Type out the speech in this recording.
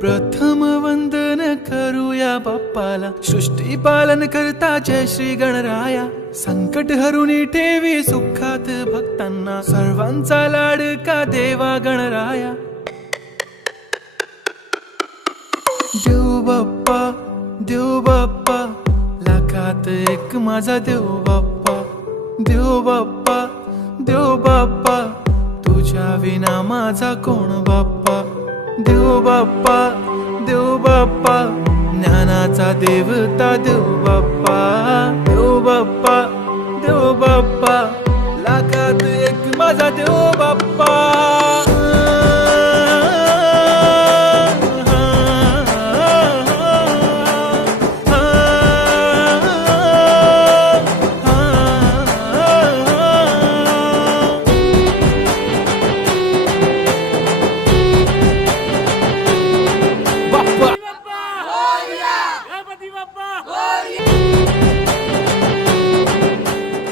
प्रथम वंदन करूया बाप्पाला, सृष्टी पालन करता जय श्री गणराया. संकट हरुनी ठेवी सुखात भक्तांना, सर्वांचा लाडका देवा गणराया. देव बाप्पा, देव बाप्पा, लाखात एक माझा देव बाप्पा. देव बाप्पा, देव बाप्पा, तुझ्या विना माझा कोण बाप्पा. देव बाप्पा, देव बाप्पा, ज्ञानाचा देवता देव बाप्पा. देव बाप्पा, देव बाप्पा, लाखात एक माझा देव